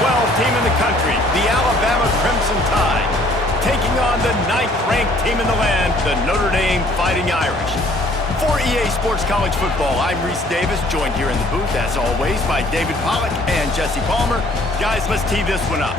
12 team in the country, the Alabama Crimson Tide, taking on the 9th-ranked team in the land, the Notre Dame Fighting Irish. For EA Sports College Football, I'm Reese Davis, joined here in the booth, as always, by David Pollack and Jesse Palmer. Guys, let's tee this one up.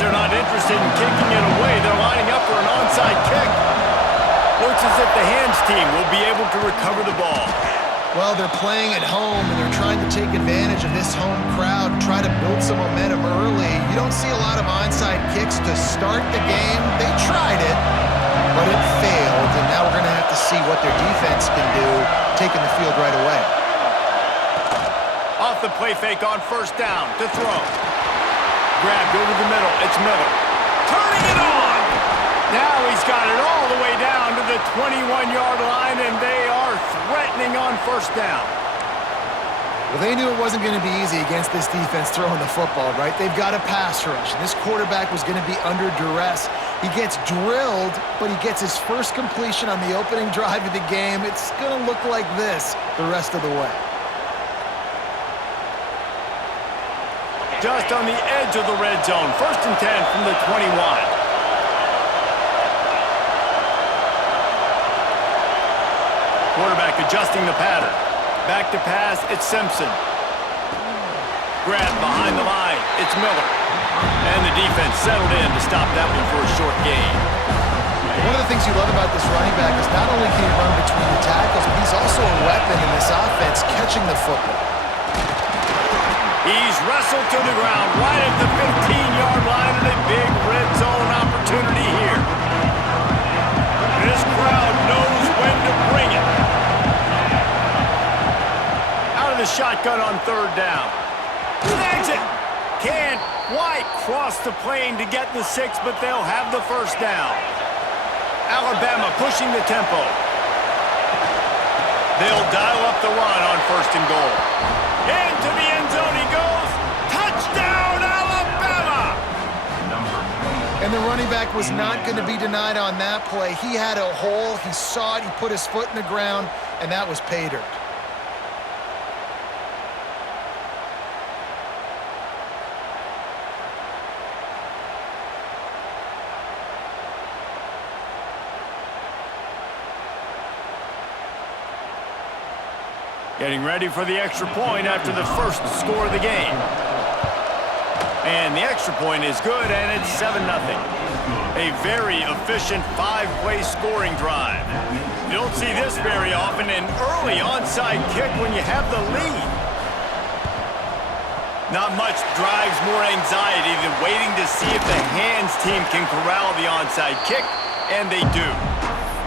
They're not interested in kicking it away. They're lining up for an onside kick. Looks as if the hands team will be able to recover the ball. Well, they're playing at home, and they're trying to take advantage of this home crowd, try to build some momentum early. You don't see a lot of onside kicks to start the game. They tried it, but it failed, and now we're going to have to see what their defense can do, taking the field right away. Off the play fake on first down to throw. Grabbed over the middle. It's Miller. Turning it on. Now he's got it all the way down to the 21-yard line, and they are threatening on first down. Well, they knew it wasn't going to be easy against this defense throwing the football, right? They've got a pass rush. This quarterback was going to be under duress. He gets drilled, but he gets his first completion on the opening drive of the game. It's going to look like this the rest of the way. Just on the edge of the red zone. 1st and 10 from the 21. Quarterback adjusting the pattern. Back to pass, it's Simpson. Grab behind the line, it's Miller. And the defense settled in to stop that one for a short gain. One of the things you love about this running back is not only can he run between the tackles, but he's also a weapon in this offense catching the football. He's wrestled to the ground right at the 15-yard line, and a big red zone opportunity here. This crowd knows when to bring it. Out of the shotgun on 3rd down. Snags it. Can't quite cross the plane to get the 6, but they'll have the first down. Alabama pushing the tempo. They'll dial up the run on 1st and goal. Into the end zone he goes. Touchdown, Alabama! And the running back was not going to be denied on that play. He had a hole. He saw it. He put his foot in the ground, and that was pay dirt. Getting ready for the extra point after the first score of the game. And the extra point is good, and it's 7-0. A very efficient 5-play scoring drive. You don't see this very often, an early onside kick when you have the lead. Not much drives more anxiety than waiting to see if the hands team can corral the onside kick, and they do.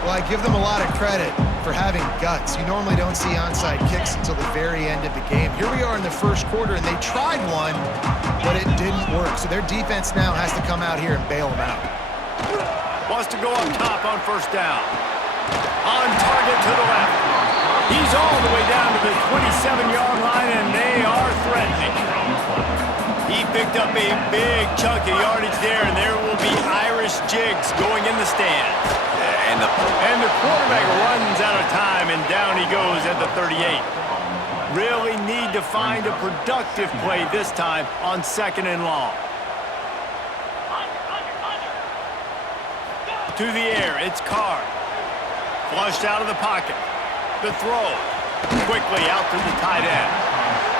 Well, I give them a lot of credit for having guts. You normally don't see onside kicks until the very end of the game. Here we are in the first quarter, and they tried one, but it didn't work. So their defense now has to come out here and bail them out. Wants to go up top on first down. On target to the left. He's all the way down to the 27-yard line, and they are threatening. He picked up a big chunk of yardage there, and there will be Irish jigs going in the stands. And the quarterback runs out of time, and down he goes at the 38. Really need to find a productive play this time on 2nd and long. To the air, it's Carr. Flushed out of the pocket. The throw. Quickly out to the tight end.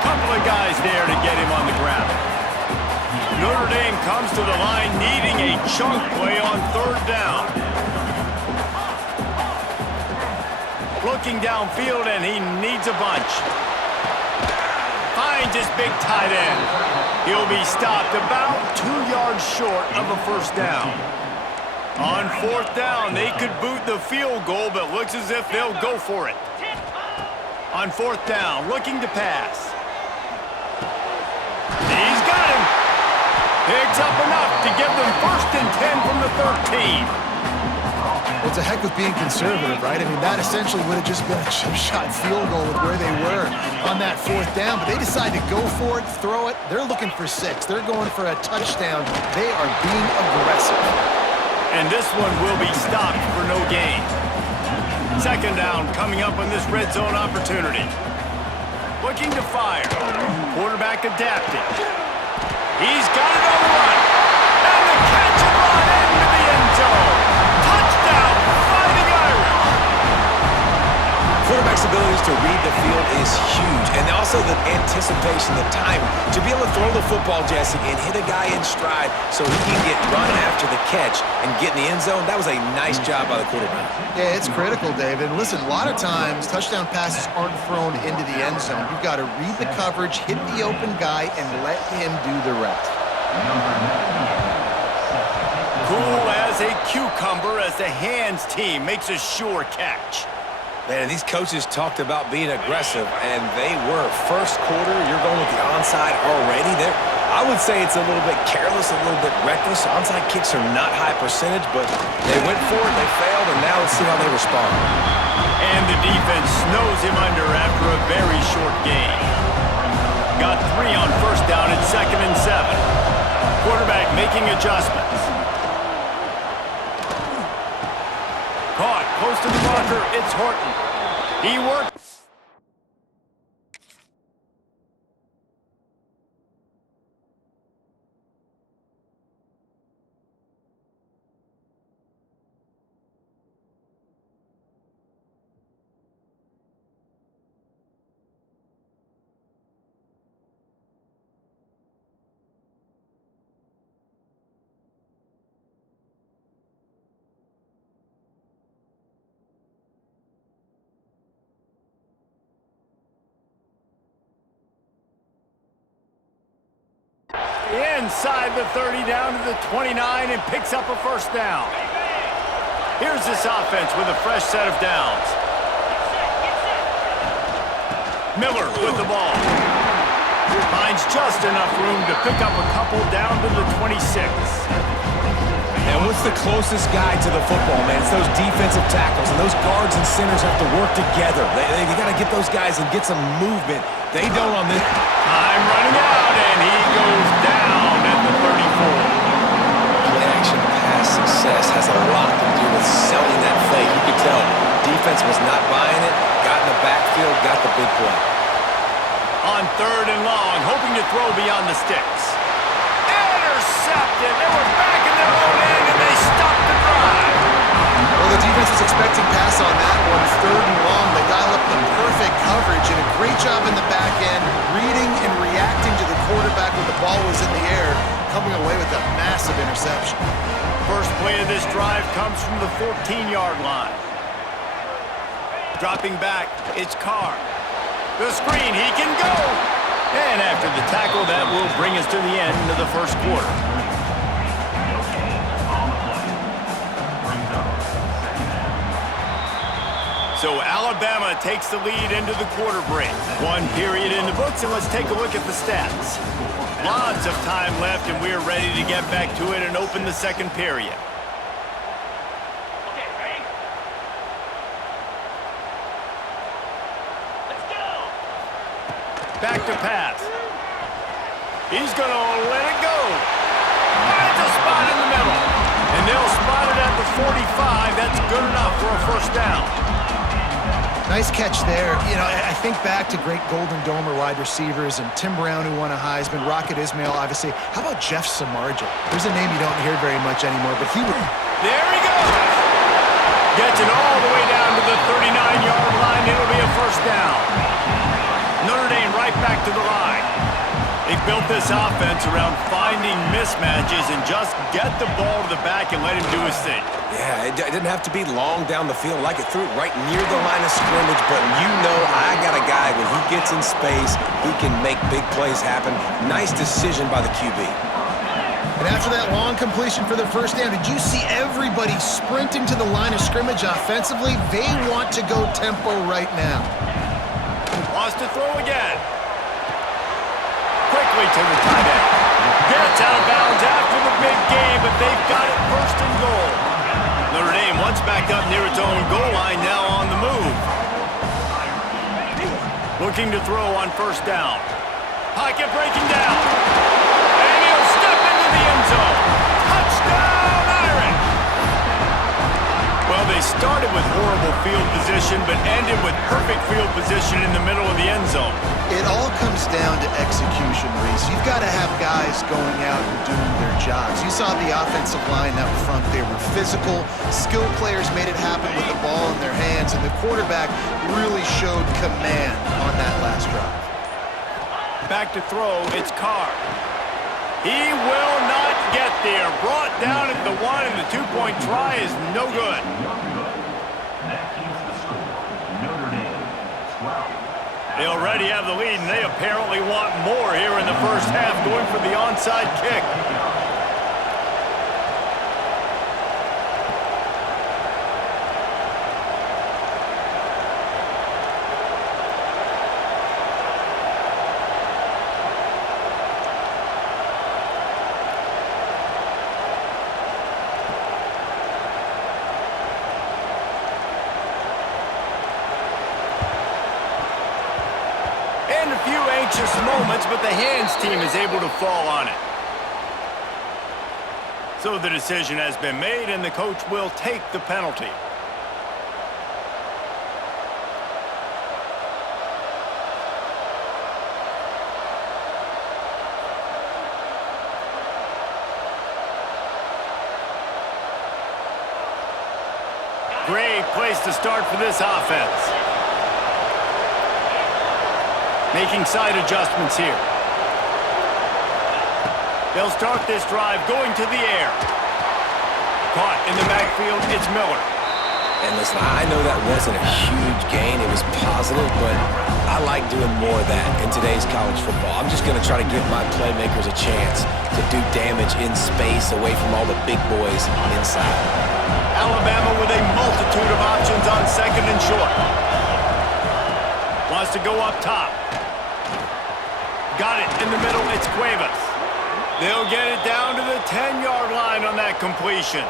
Couple of guys there to get him on the ground. Notre Dame comes to the line needing a chunk play on 3rd down. Looking downfield, and he needs a bunch. Finds his big tight end. He'll be stopped about 2 yards short of a first down. On 4th down, they could boot the field goal, but looks as if they'll go for it. On 4th down, looking to pass. He's got him. Picks up enough to give them 1st and 10 from the 13. Well, it's a heck with being conservative, right? I mean, that essentially would have just been a chip shot field goal with where they were on that 4th down. But they decide to go for it, throw it. They're looking for 6. They're going for a touchdown. They are being aggressive. And this one will be stopped for no gain. Second down coming up on this red zone opportunity. Looking to fire. Quarterback adapted. He's got it on the run. And the catch and run into the end zone. Touchdown, Fighting Irish. Quarterback's abilities to read the field is huge, and also the anticipation, the timing. To be able to throw the football, Jesse, and hit a guy in stride so he can get run after the catch and get in the end zone, that was a nice job by the quarterback. Yeah, it's critical, David. Listen, a lot of times touchdown passes aren't thrown into the end zone. You've got to read the coverage, hit the open guy, and let him do the rest. Cool as a cucumber as the hands team makes a sure catch. Man, these coaches talked about being aggressive, and they were. First quarter, you're going with the onside already. I would say it's a little bit careless, a little bit reckless. Onside kicks are not high percentage, but they went for it, they failed, and now let's see how they respond. And the defense snows him under after a very short gain. Got 3 on first down at 2nd and 7. Quarterback making adjustments. Caught close to the marker. It's Horton. He worked. Inside the 30 down to the 29 and picks up a first down. Here's this offense with a fresh set of downs. Miller with the ball. Finds just enough room to pick up a couple down to the 26. And what's the closest guy to the football, man? It's those defensive tackles, and those guards and centers have to work together. They got to get those guys and get some movement. They don't on this. Time running out, and he goes down at the 34. Play-action pass success has a lot to do with selling that fake. You could tell defense was not buying it, got in the backfield, got the big play. On 3rd and long, hoping to throw beyond the sticks. Intercepted. They were back in their own end, and they stopped the drive. Well, the defense was expecting pass on that one. 3rd and long, they dial up the perfect coverage and a great job in the back end, reading and reacting to the quarterback when the ball was in the air, coming away with a massive interception. First play of this drive comes from the 14-yard line. Dropping back, it's Carr. The screen, he can go. And after the tackle, that will bring us to the end of the first quarter. So Alabama takes the lead into the quarter break. 1 period in the books, and let's take a look at the stats. Lots of time left, and we're ready to get back to it and open the second period. Back to pass. He's going to let it go. Finds a spot in the middle. And they'll spot it at the 45. That's good enough for a first down. Nice catch there. You know, I think back to great Golden Domer wide receivers and Tim Brown, who won a Heisman, Rocket Ismail, obviously. How about Jeff Samardzija? There's a name you don't hear very much anymore, but he would... There he goes. Gets it all the way down to the 39-yard line. It'll be a first down. Notre Dame right back to the line. They built this offense around finding mismatches and just get the ball to the back and let him do his thing. Yeah, it didn't have to be long down the field. Like it threw it right near the line of scrimmage, but you know I got a guy when he gets in space who can make big plays happen. Nice decision by the QB. And after that long completion for the first down, did you see everybody sprinting to the line of scrimmage offensively? They want to go tempo right now. Wants to throw again. Quickly to the tight end. Gets out of bounds after the big game, but they've got it first and goal. Notre Dame once back up near its own goal line, now on the move. Looking to throw on first down. Pocket breaking down. And he'll step into the end zone. Touchdown, Irish! with horrible field position, but ended with perfect field position in the middle of the end zone. It all comes down to execution, Reese. You've got to have guys going out and doing their jobs. You saw the offensive line up front. They were physical. Skilled players made it happen with the ball in their hands, and the quarterback really showed command on that last drive. Back to throw, it's Carr. He will not get there. Brought down at the 1, and the 2-point try is no good. They already have the lead, and they apparently want more here in the first half, going for the onside kick. And a few anxious moments, but the hands team is able to fall on it. So the decision has been made, and the coach will take the penalty. Great place to start for this offense. Making side adjustments here. They'll start this drive going to the air. Caught in the backfield, it's Miller. And listen, I know that wasn't a huge gain. It was positive, but I like doing more of that in today's college football. I'm just going to try to give my playmakers a chance to do damage in space away from all the big boys inside. Alabama with a multitude of options on second and short. Wants to go up top. Got it in the middle, it's Cuevas. They'll get it down to the 10-yard line on that completion.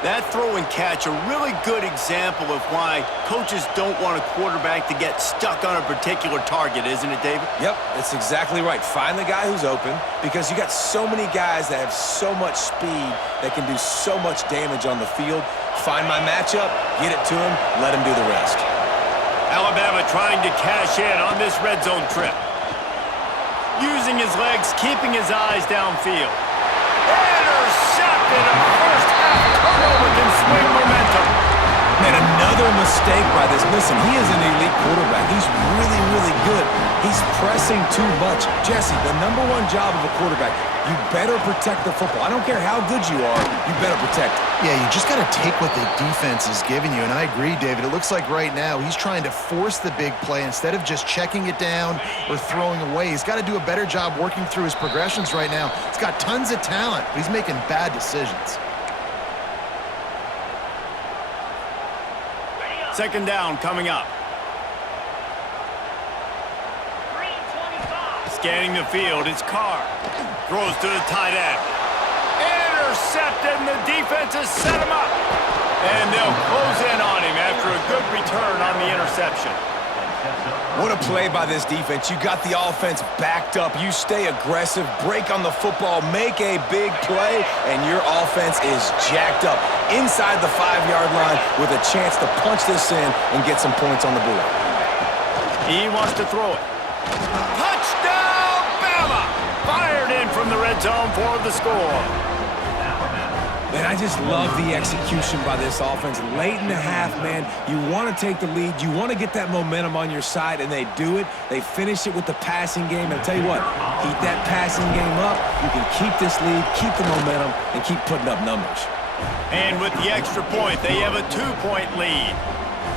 That throw and catch, a really good example of why coaches don't want a quarterback to get stuck on a particular target, isn't it, David? Yep, that's exactly right. Find the guy who's open, because you got so many guys that have so much speed that can do so much damage on the field. Find my matchup, get it to him, let him do the rest. Alabama trying to cash in on this red zone trip. Using his legs, keeping his eyes downfield. Intercepted! A first half turnover can swing momentum. Man, another mistake by this. Listen, he is an elite quarterback. He's really, really good. He's pressing too much. Jesse, the #1 job of a quarterback, you better protect the football. I don't care how good you are, you better protect it. Yeah, you just got to take what the defense is giving you, and I agree, David. It looks like right now he's trying to force the big play instead of just checking it down or throwing away. He's got to do a better job working through his progressions right now. He's got tons of talent, but he's making bad decisions. Second down coming up. Scanning the field, it's Carr. Throws to the tight end. Intercepted, and the defense has set him up. And they'll close in on him after a good return on the interception. What a play by this defense. You got the offense backed up. You stay aggressive, break on the football, make a big play, and your offense is jacked up inside the 5-yard line with a chance to punch this in and get some points on the board. He wants to throw it. Touchdown, Bama! Fired in from the red zone for the score. Man, I just love the execution by this offense. Late in the half, man, you want to take the lead. You want to get that momentum on your side, and they do it. They finish it with the passing game. And I'll tell you what, keep that passing game up. You can keep this lead, keep the momentum, and keep putting up numbers. And with the extra point, they have a 2-point lead.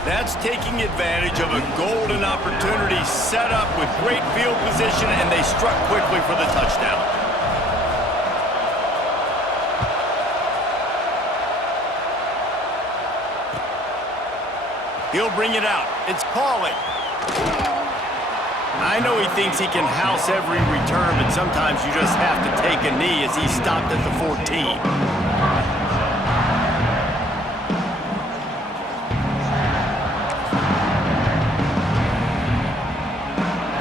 That's taking advantage of a golden opportunity set up with great field position, and they struck quickly for the touchdown. He'll bring it out. It's Pauly. I know he thinks he can house every return, but sometimes you just have to take a knee as he stopped at the 14.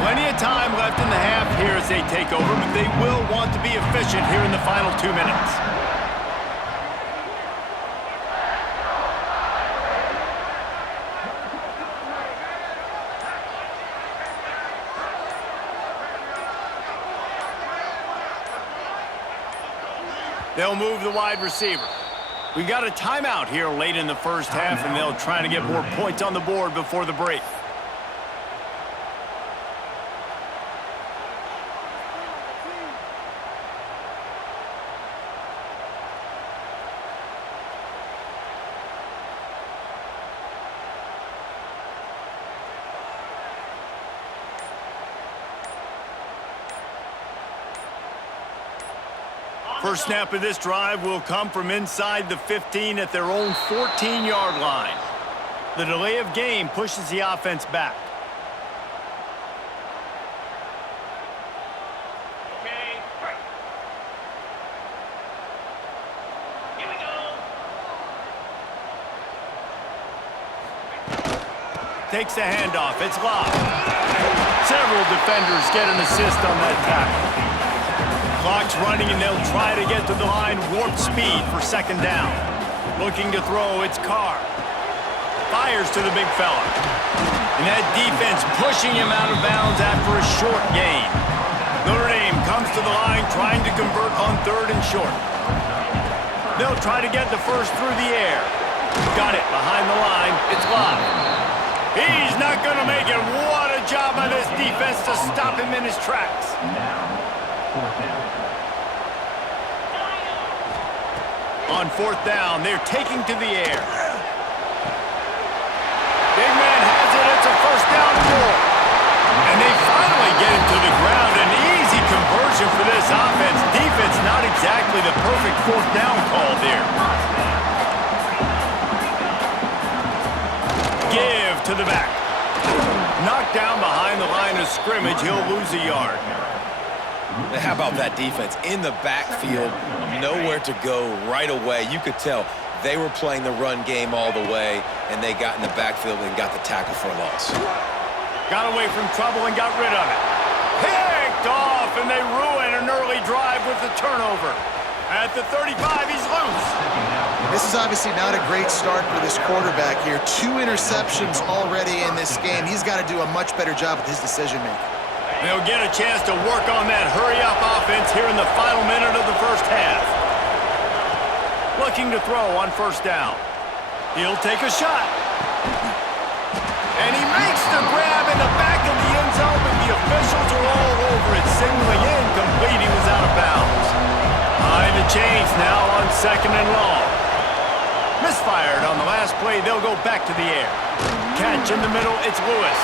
Plenty of time left in the half here as they take over, but they will want to be efficient here in the final 2 minutes. They'll move the wide receiver. We got a timeout here late in the first half, and they'll try to get more points on the board before the break. First snap of this drive will come from inside the 15 at their own 14-yard line. The delay of game pushes the offense back. Okay, break. Here we go. Takes the handoff. It's Love. Several defenders get an assist on that tackle. Clock's running, and they'll try to get to the line warp speed for second down. Looking to throw, it's Carr. Fires to the big fella. And that defense pushing him out of bounds after a short gain. Notre Dame comes to the line trying to convert on 3rd and short. They'll try to get the first through the air. Got it behind the line. It's Love. He's not going to make it. What a job by this defense to stop him in his tracks. On 4th down, they're taking to the air. Big man has it. It's a first down and more. And they finally get it to the ground. An easy conversion for this offense. Defense not exactly the perfect 4th down call there. Give to the back. Knocked down behind the line of scrimmage. He'll lose a yard. How about that defense? In the backfield, nowhere to go right away. You could tell they were playing the run game all the way, and they got in the backfield and got the tackle for a loss. Got away from trouble and got rid of it. Picked off, and they ruin an early drive with the turnover. At the 35, he's loose. This is obviously not a great start for this quarterback here. 2 interceptions already in this game. He's got to do a much better job with his decision-making. They'll get a chance to work on that hurry-up offense here in the final minute of the first half. Looking to throw on 1st down. He'll take a shot. And he makes the grab in the back of the end zone, but the officials are all over it, signaling incomplete. He was out of bounds. Behind the chains now on 2nd and long. Misfired on the last play. They'll go back to the air. Catch in the middle. It's Lewis.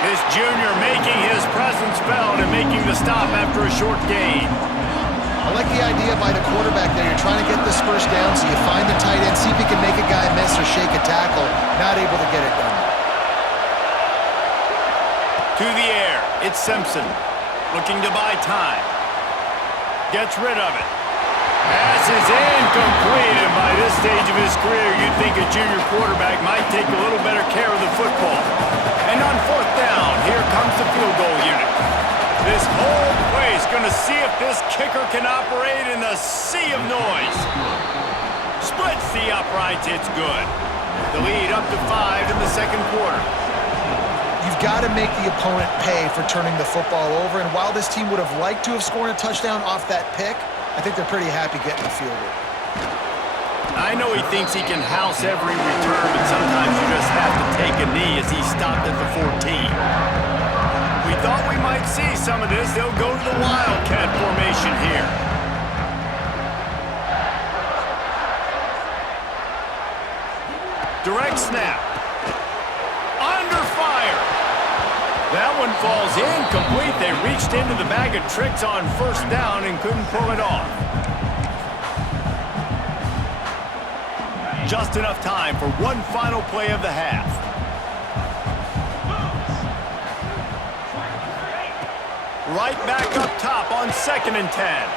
This junior making his presence felt and making the stop after a short gain. I like the idea by the quarterback there. You're trying to get this first down, so you find the tight end, see if you can make a guy miss or shake a tackle. Not able to get it done. To the air, it's Simpson. Looking to buy time. Gets rid of it. Pass is incomplete, and by this stage of his career, you'd think a junior quarterback might take a little better care of the football. And on 4th down, here comes the field goal unit. This whole place going to see if this kicker can operate in the sea of noise. Splits the uprights, it's good. The lead up to 5 in the 2nd quarter. You've got to make the opponent pay for turning the football over, and while this team would have liked to have scored a touchdown off that pick, I think they're pretty happy getting the field goal. I know he thinks he can house every return, but sometimes you just have to take a knee as he stopped at the 14. We thought we might see some of this. They'll go to the Wildcat formation here. Direct snap. Under fire. That one falls incomplete. They reached into the bag of tricks on 1st down and couldn't pull it off. Just enough time for one final play of the half. Right back up top on 2nd and 10.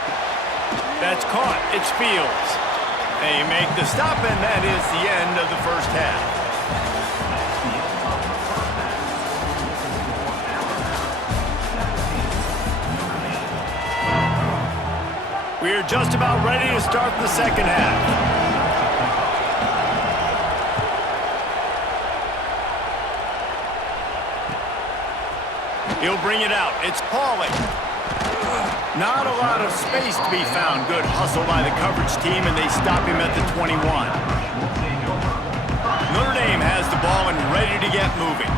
That's caught. It's Fields. They make the stop, and that is the end of the first half. We are just about ready to start the second half. He'll bring it out. It's Pauly. Not a lot of space to be found. Good hustle by the coverage team, and they stop him at the 21. Notre Dame has the ball and ready to get moving.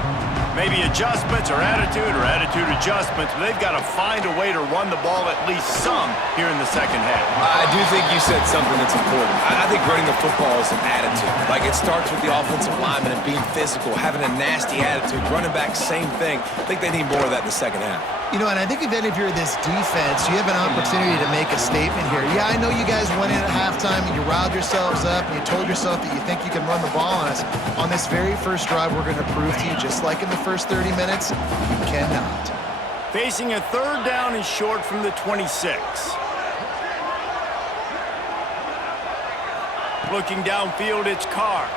Maybe adjustments or attitude adjustments, but they've got to find a way to run the ball at least some here in the second half. I do think you said something that's important. I think running the football is an attitude. Like, it starts with the offensive lineman and being physical, having a nasty attitude. Running back, same thing. I think they need more of that in the second half. You know, and I think even if you're this defense, you have an opportunity to make a statement here. Yeah, I know you guys went in at halftime and you riled yourselves up and you told yourself that you think you can run the ball on us. On this very first drive, we're going to prove to you, just like in the first 30 minutes, you cannot. Facing a third down and short from the 26. Looking downfield, it's Carr.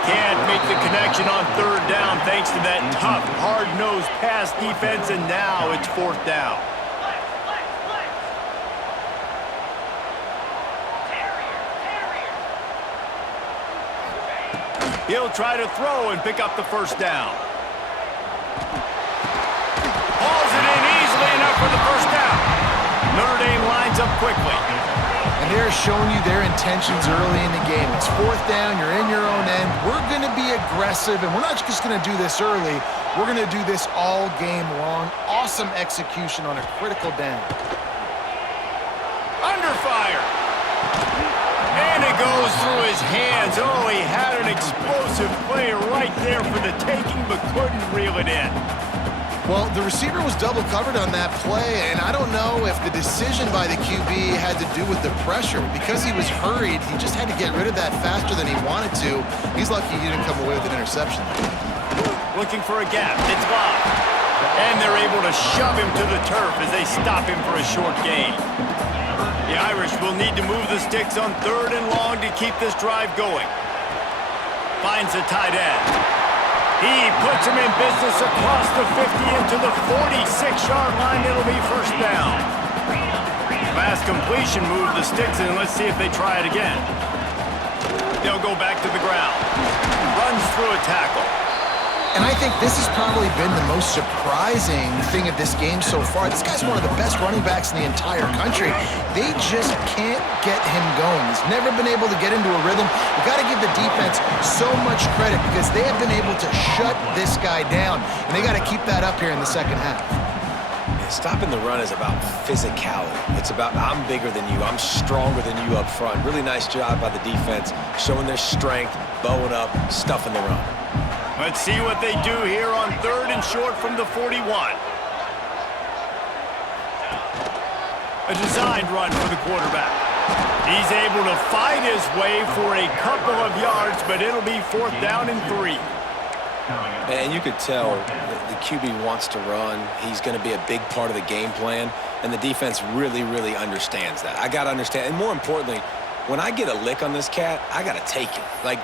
Can't make the connection on third down thanks to that tough, hard-nosed pass defense, and now it's fourth down. He'll try to throw and pick up the first down. Hauls it in easily enough for the first down. Notre Dame lines up quickly. And they're showing you their intentions early in the game. It's fourth down, you're in your own end. We're going to be aggressive, and we're not just going to do this early. We're going to do this all game long. Awesome execution on a critical down. Under fire. And it goes through his hands. Oh, he had an explosive play right there for the taking, but couldn't reel it in. Well, the receiver was double covered on that play, and I don't know if the decision by the QB had to do with the pressure. Because he was hurried, he just had to get rid of that faster than he wanted to. He's lucky he didn't come away with an interception. Looking for a gap. It's blocked. And they're able to shove him to the turf as they stop him for a short gain. The Irish will need to move the sticks on third and long to keep this drive going. Finds a tight end. He puts him in business across the 50 into the 46-yard line. It'll be first down. Pass completion, move the sticks, and let's see if they try it again. They'll go back to the ground. Runs through a tackle. And I think this has probably been the most surprising thing of this game so far. This guy's one of the best running backs in the entire country. They just can't get him going. He's never been able to get into a rhythm. You got to give the defense so much credit because they have been able to shut this guy down. And they got to keep that up here in the second half. Stopping the run is about physicality. It's about, I'm bigger than you, I'm stronger than you up front. Really nice job by the defense, showing their strength, bowing up, stuffing the run. Let's see what they do here on third and short from the 41. A designed run for the quarterback. He's able to fight his way for a couple of yards, but it'll be fourth down and 3. And you could tell the QB wants to run. He's going to be a big part of the game plan, and the defense really, really understands that. I got to understand, and more importantly, when I get a lick on this cat, I got to take it. Like,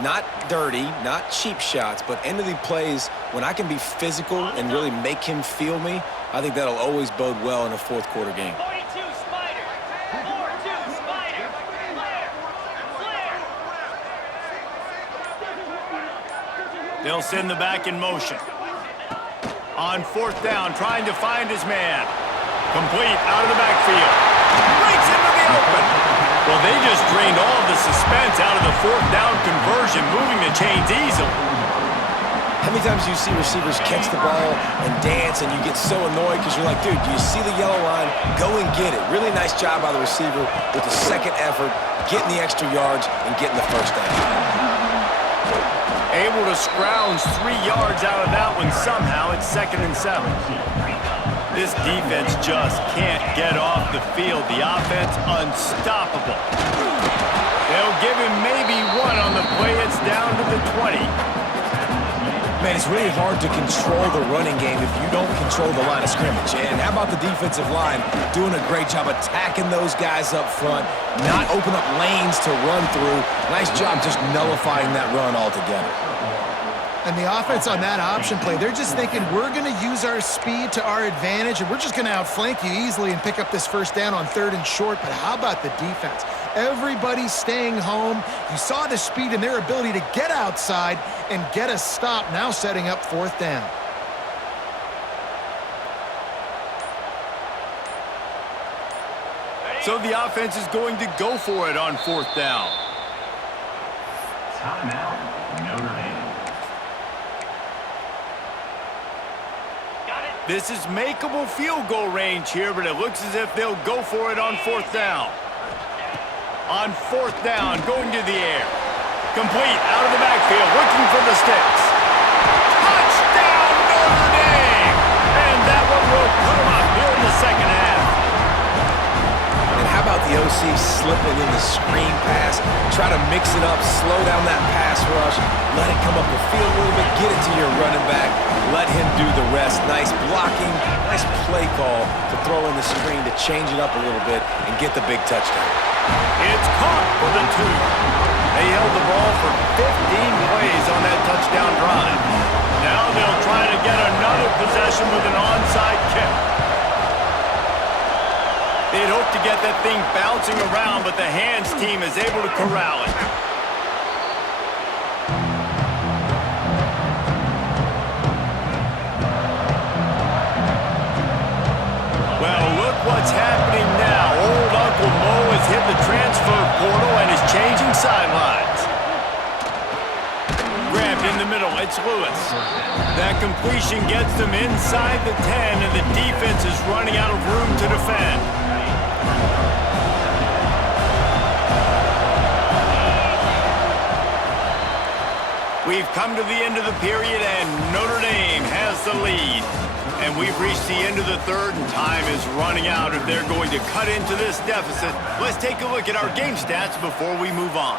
not dirty, not cheap shots, but end of the plays, when I can be physical and really make him feel me, I think that'll always bode well in a fourth quarter game. 42 Spider. 4-2 Spider. Flare. They'll send the back in motion. On fourth down, trying to find his man. Complete out of the backfield. Breaks into the open. Well, they just drained all of the suspense out of the fourth down conversion, moving the chains easily. How many times do you see receivers catch the ball and dance and you get so annoyed because you're like, dude, do you see the yellow line? Go and get it. Really nice job by the receiver with the second effort, getting the extra yards and getting the first down. Able to scrounge 3 yards out of that one somehow. It's 2nd and 7. This defense just can't get off the field. The offense unstoppable. They'll give him maybe one on the play. It's down to the 20. Man, it's really hard to control the running game if you don't control the line of scrimmage. And how about the defensive line doing a great job attacking those guys up front, not open up lanes to run through. Nice job just nullifying that run altogether. And the offense on that option play, they're just thinking we're going to use our speed to our advantage and we're just going to outflank you easily and pick up this first down on third and short. But how about the defense? Everybody's staying home. You saw the speed and their ability to get outside and get a stop, now setting up fourth down. So the offense is going to go for it on 4th down. Timeout, Notre Dame. Got it. This is makeable field goal range here, but it looks as if they'll go for it on 4th down. On 4th down, going to the air. Complete, out of the backfield, looking for the sticks. Touchdown, Notre Dame! And that one will put them up here in the second half. And how about the OC slipping in the screen pass? Try to mix it up, slow down that pass rush, let it come up the field a little bit, get it to your running back, let him do the rest. Nice blocking, nice play call to throw in the screen to change it up a little bit and get the big touchdown. It's caught for the 2. They held the ball for 15 plays on that touchdown drive. Now they'll try to get another possession with an onside kick. They'd hoped to get that thing bouncing around, but the hands team is able to corral it. Well, look what's happening now. Old Uncle Mo has hit the transfer portal and is changing sidelines. Grabbed in the middle, it's Lewis. That completion gets them inside the 10, and the defense is running out of room to defend. We've come to the end of the period, and Notre Dame has the lead. And we've reached the end of the 3rd, and time is running out if they're going to cut into this deficit. Let's take a look at our game stats before we move on.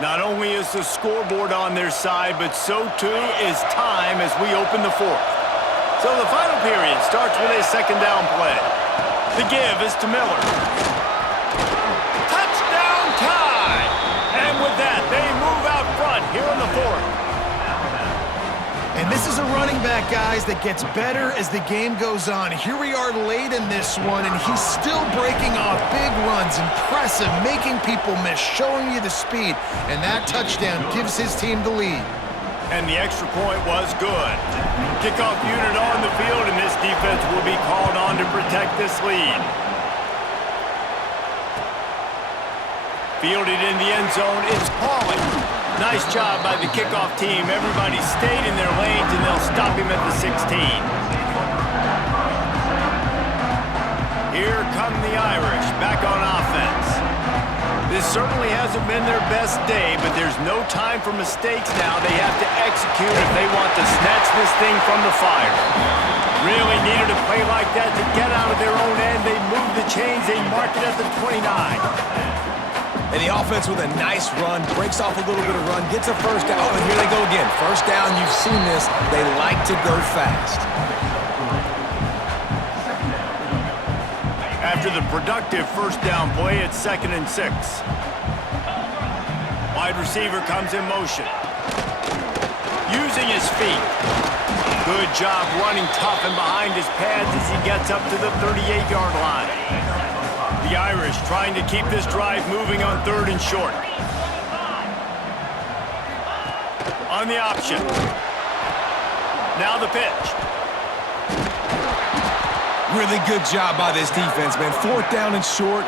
Not only is the scoreboard on their side, but so too is time as we open the 4th. So the final period starts with a 2nd down play. The give is to Miller. Touchdown tie! And with that, they move out front here in the 4th. And this is a running back, guys, that gets better as the game goes on. Here we are late in this one, and he's still breaking off big runs. Impressive, making people miss, showing you the speed. And that touchdown gives his team the lead. And the extra point was good. Kickoff unit on the field, and this defense will be called on to protect this lead. Fielded in the end zone, it's Pauling. Nice job by the kickoff team. Everybody stayed in their lanes, and they'll stop him at the 16. Here come the Irish, back on offense. This certainly hasn't been their best day, but there's no time for mistakes now. They have to execute if they want to snatch this thing from the fire. Really needed a play like that to get out of their own end. They move the chains. They mark it at the 29. And the offense with a nice run, breaks off a little bit of run, gets a first down. Oh, and here they go again. First down, you've seen this. They like to go fast. After the productive first down play, it's 2nd and 6. Wide receiver comes in motion. Using his feet. Good job running tough and behind his pads as he gets up to the 38-yard line. The Irish trying to keep this drive moving on 3rd and short. On the option. Now the pitch. Really good job by this defense, man. 4th down and short.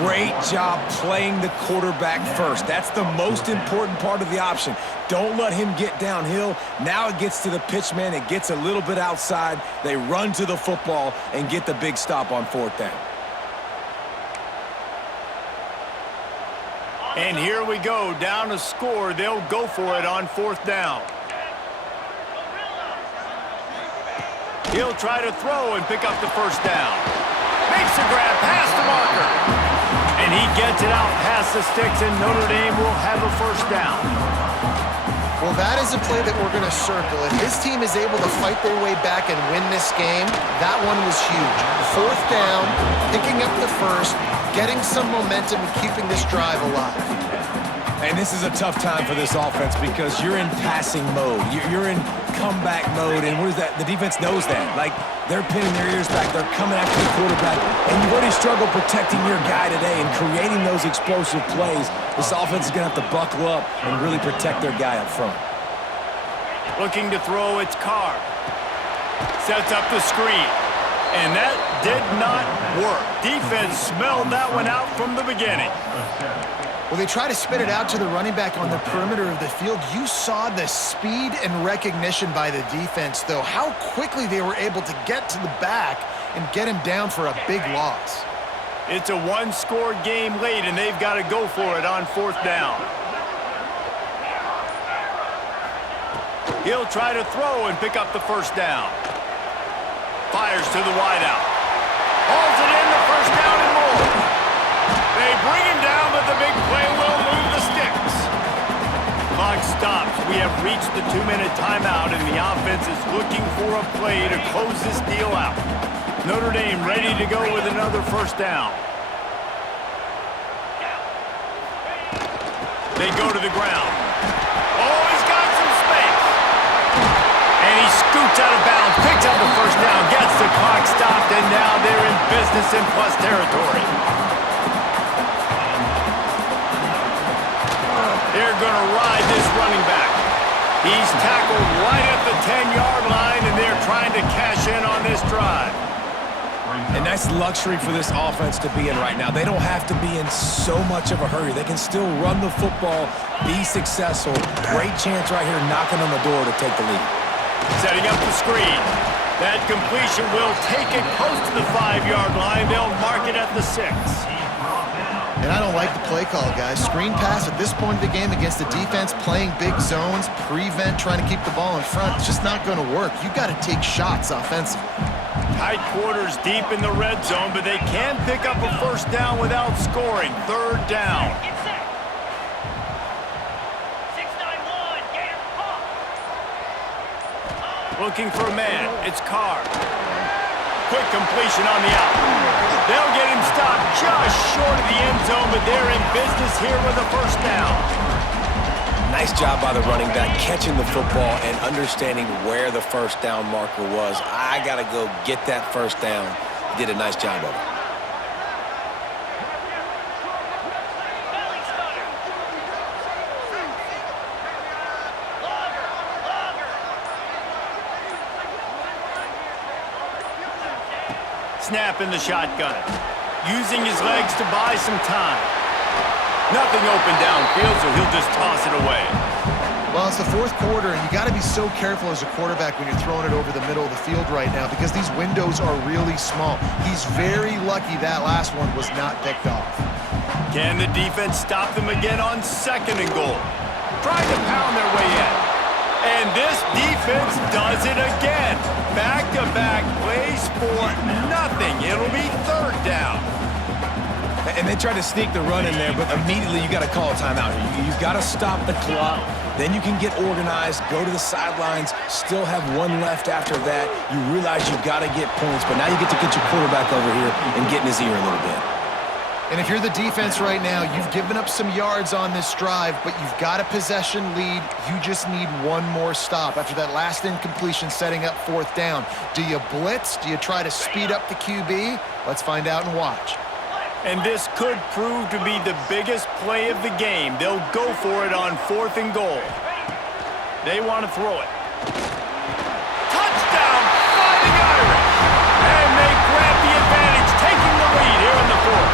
Great job playing the quarterback first. That's the most important part of the option. Don't let him get downhill. Now it gets to the pitch man. It gets a little bit outside. They run to the football and get the big stop on 4th down. And here we go, down to score. They'll go for it on 4th down. He'll try to throw and pick up the first down. Makes a grab past the marker. And he gets it out past the sticks, and Notre Dame will have a first down. Well, that is a play that we're going to circle. If this team is able to fight their way back and win this game, that one was huge. 4th down, picking up the first, getting some momentum and keeping this drive alive. And this is a tough time for this offense because you're in passing mode. You're in comeback mode, and what is that? The defense knows that. Like, they're pinning their ears back. They're coming after the quarterback, and you've already struggled protecting your guy today and creating those explosive plays. This offense is going to have to buckle up and really protect their guy up front. Looking to throw, it's Carr. Sets up the screen. And that did not work. Defense smelled that one out from the beginning. Well, they try to spit it out to the running back on the perimeter of the field. You saw the speed and recognition by the defense, though, how quickly they were able to get to the back and get him down for a big loss. It's a one-score game late, and they've got to go for it on 4th down. He'll try to throw and pick up the 1st down. Fires to the wideout. Hauls it in, the 1st down and more. They bring him down, but the big play will move the sticks. Clock stops. We have reached the 2-minute timeout, and the offense is looking for a play to close this deal out. Notre Dame ready to go with another 1st down. They go to the ground. Oh, he's got some space. And he scoots out of bounds, picks up the 1st down, gets the clock stopped, and now they're in business in plus territory. They're going to ride this running back. He's tackled right at the 10-yard line, and they're trying to cash in on this drive. And that's luxury for this offense to be in right now. They don't have to be in so much of a hurry. They can still run the football, be successful. Great chance right here knocking on the door to take the lead. Setting up the screen. That completion will take it close to the 5-yard line. They'll mark it at the 6. And I don't like the play call, guys. Screen pass at this point of the game against the defense, playing big zones, prevent, trying to keep the ball in front. It's just not going to work. You got to take shots offensively. Tight quarters deep in the red zone, but they can pick up a 1st down without scoring. 3rd down. Get set. 6-9-1. Gator pop. Looking for a man. It's Carr. Quick completion on the out. They'll get him stopped just short of the end zone, but they're in business here with a 1st down. Nice job by the running back catching the football and understanding where the 1st down marker was. I got to go get that 1st down. He did a nice job of it. Belly stutter. Logger. Snap in the shotgun. Using his legs to buy some time. Nothing open downfield, so he'll just toss it away. Well, it's the 4th quarter, and you got to be so careful as a quarterback when you're throwing it over the middle of the field right now because these windows are really small. He's very lucky that last one was not picked off. Can the defense stop them again on 2nd and goal? Trying to pound their way in. And this defense does it again. Back-to-back plays for nothing. It'll be 3rd down. And they tried to sneak the run in there, but immediately you got to call a timeout. You got to stop the clock. Then you can get organized, go to the sidelines, still have one left after that. You realize you got to get points, but now you get to get your quarterback over here and get in his ear a little bit. And if you're the defense right now, you've given up some yards on this drive, but you've got a possession lead. You just need one more stop after that last incompletion setting up 4th down. Do you blitz? Do you try to speed up the QB? Let's find out and watch. And this could prove to be the biggest play of the game. They'll go for it on 4th and goal. They want to throw it. Touchdown, Fighting Irish! And they grab the advantage, taking the lead here in the 4th.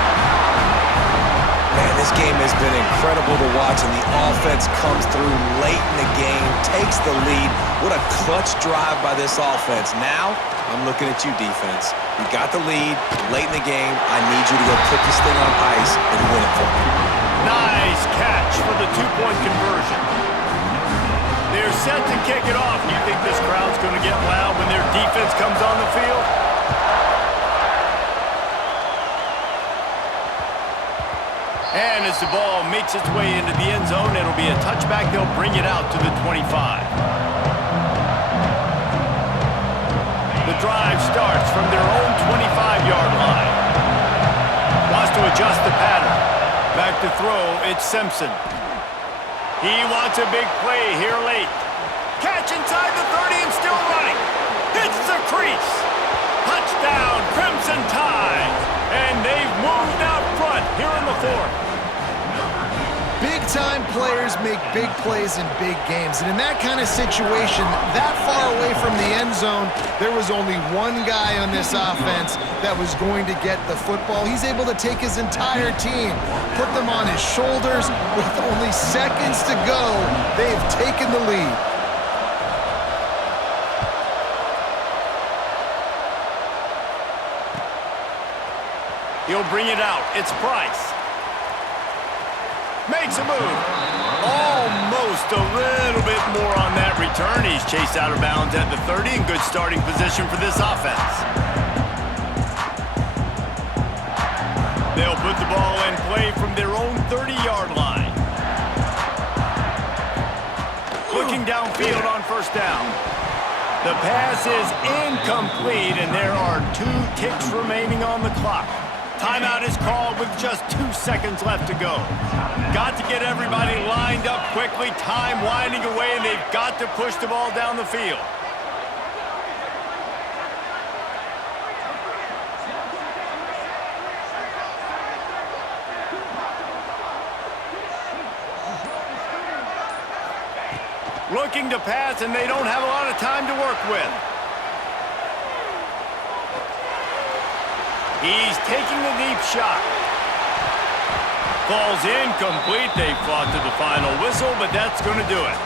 Man, this game has been incredible to watch, and the offense comes through late in the game, takes the lead. What a clutch drive by this offense. Now, I'm looking at you, defense. You got the lead late in the game. I need you to go put this thing on ice and win it for me. Nice catch for the 2-point conversion. They're set to kick it off. Do you think this crowd's going to get loud when their defense comes on the field? And as the ball makes its way into the end zone, it'll be a touchback. They'll bring it out to the 25. The drive starts from their own 25-yard line. Wants to adjust the pattern. Back to throw, it's Simpson. He wants a big play here late. Catch inside the 30 and still running. Hits the crease. Touchdown, Crimson Tide. And they've moved out front here in the 4th. Big Big-time players make big plays in big games, and in that kind of situation, that far away from the end zone, there was only one guy on this offense that was going to get the football. He's able to take his entire team, put them on his shoulders. With only seconds to go, they've taken the lead. He'll bring it out. It's Price. Makes a move. Almost a little bit more on that return. He's chased out of bounds at the 30 in good starting position for this offense. They'll put the ball in play from their own 30-yard line. Looking downfield on first down. The pass is incomplete, and there are 2 ticks remaining on the clock. Timeout is called with just 2 seconds left to go. Got to get everybody lined up quickly. Time winding away, and they've got to push the ball down the field. Looking to pass, and they don't have a lot of time to work with. He's taking the deep shot. Falls incomplete. They fought to the final whistle, but that's going to do it.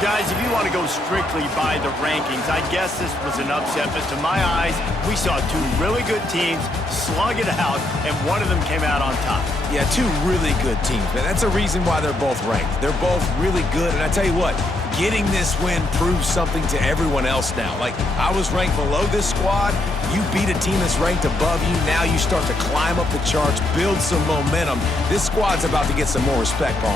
Guys, if you want to go strictly by the rankings, I guess this was an upset, but to my eyes, we saw 2 really good teams slug it out, and one of them came out on top. Yeah, 2 really good teams, man. That's a reason why they're both ranked. They're both really good, and I tell you what, getting this win proves something to everyone else now. Like, I was ranked below this squad. You beat a team that's ranked above you. Now you start to climb up the charts, build some momentum. This squad's about to get some more respect, Paul.